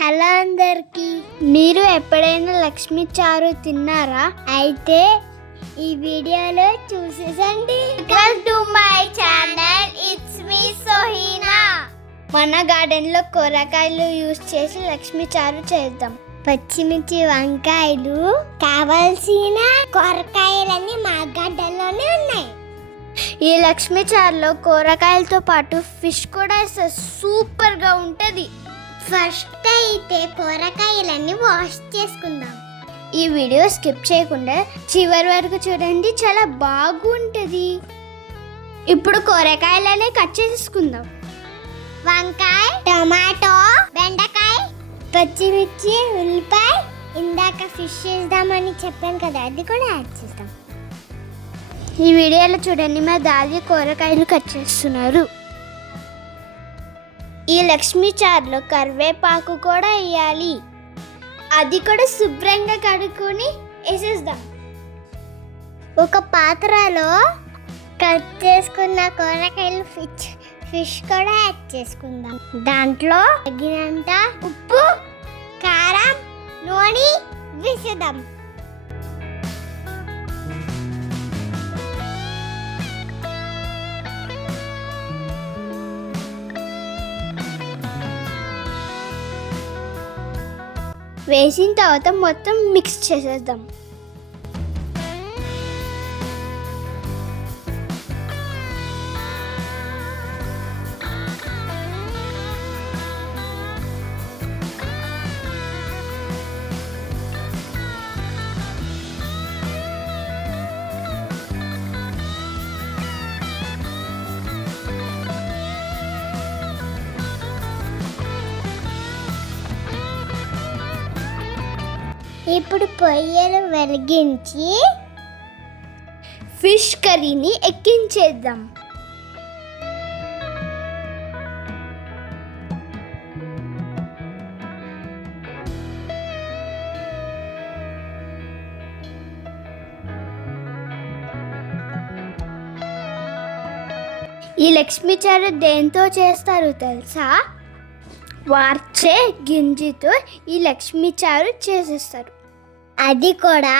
Hello అందరికి. మీరు ఎప్పుడైనా లక్ష్మీ చారు తిన్నారా? అయితే ఈ వీడియోలో చూసేసండి. Welcome to my channel it's me Sohina మన గార్డెన్లో కూరగాయలు యూజ్ చేసి లక్ష్మీ చారు చేద్దాం. పచ్చిమిర్చి వంకాయలు కావాల్సిన కూరగాయలన్నీ మా గార్డెన్లోనే ఉన్నాయి. ఈ లక్ష్మీ చారులో కూరగాయలతో పాటు ఫిష్ కూడా వేస్తారు సూపర్గా ఉంటది. ఫస్ట్ అయితే కూరగాయలన్నీ వాష్ చేసుకుందాం. ఈ వీడియో స్కిప్ చేయకుండా చివరి వరకు చూడండి చాలా బాగుంటది. ఇప్పుడు కూరగాయలనే కట్ చేసుకుందాం. వంకాయ టమాటో బెండకాయ పచ్చిమిర్చి ఉల్లిపాయ ఇందాక ఫిష్ చేద్దామని చెప్పాను కదా అది కూడా యాడ్ చేస్తాం ఈ వీడియోలో చూడండి మా దాది కూరగాయలు కట్ చేస్తున్నారు. ఈ లక్ష్మీ చారులో కరివేపాకు కూడా వేయాలి. అది కూడా శుభ్రంగా కడుక్కొని వేసేద్దాం. ఒక పాత్రలో కట్ చేసుకున్న కూరగాయలు ఫిష్ ఫిష్ కూడా యాడ్ చేసుకుందాం. దాంట్లో తగినంత ఉప్పు కారం నూనె వేసేద్దాం. వేసిన తర్వాత మొత్తం మిక్స్ చేసేద్దాం. ఇప్పుడు పొయ్యలు వెలిగించి ఫిష్ కర్రీని ఎక్కించేద్దాం. ఈ లక్ష్మీ చారు దేంతో చేస్తారు తెలుసా? వార్చే గింజితో ఈ లక్ష్మీ చారు చేసేస్తారు. అది కూడా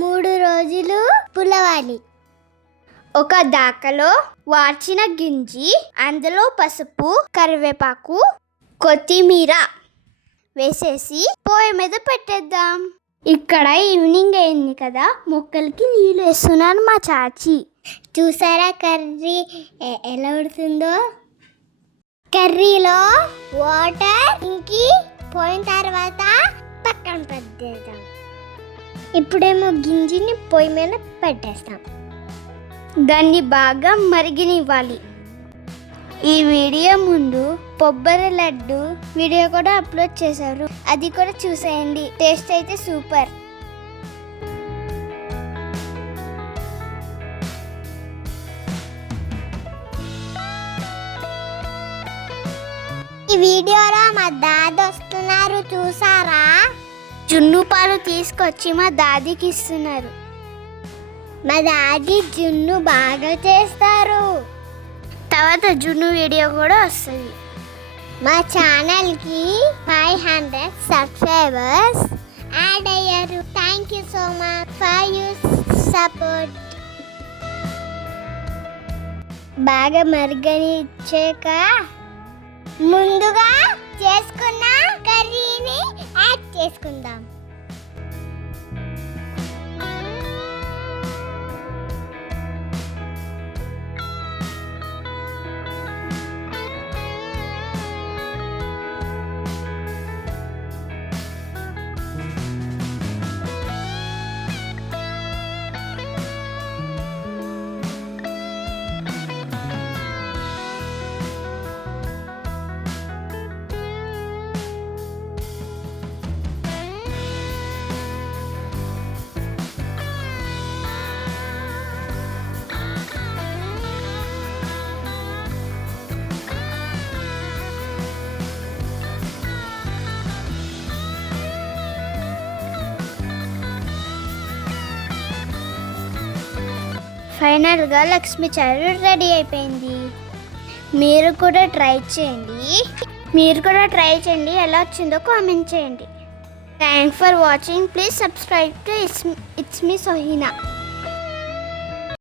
మూడు రోజులు పులవాలి. ఒక దాకలో వార్చిన గింజి అందులో పసుపు కరివేపాకు కొత్తిమీర వేసేసి పోయి మీద పెట్టేద్దాం. ఇక్కడ ఈవినింగ్ అయింది కదా మొక్కలకి నీళ్ళు వేస్తున్నాను మా చాచి. చూసారా కర్రీ ఎలా ఉడుతుందో? కర్రీలో వాటర్ ఇంకి పోయిన తర్వాత పక్కన పెద్దేద్దాం ఇప్పుడేమో గింజిని పొయ్యి మీద పెట్టేస్తాం. దాన్ని బాగా మరిగినివ్వాలి. ఈ వీడియో ముందు కొబ్బరి లడ్డు వీడియో కూడా అప్లోడ్ చేశారు. అది కూడా చూసేయండి. టేస్ట్ అయితే సూపర్. ఈ వీడియోలో మా దాద వస్తున్నారు. చూసారా? జున్ను పాలు తీసుకొచ్చి మా దాదికి ఇస్తున్నారు. మా దాది జున్ను బాగా చేస్తారు. తర్వాత జున్ను వీడియో కూడా వస్తుంది. మా ఛానల్కి ఫైవ్ హండ్రెడ్ సబ్స్క్రైబర్స్ యాడ్ అయ్యారు. Thank you so much for you support. బాగా మరుగనిచ్చాక ముందుగా చేసుకున్నా చేసుకుందాం. ఫైనల్గా లక్ష్మీ చారు రెడీ అయిపోయింది. మీరు కూడా ట్రై చేయండి. మీరు కూడా ట్రై చేయండి. ఎలా వచ్చిందో కామెంట్ చేయండి. Thanks for watching. Please subscribe to it's it's me Sohina.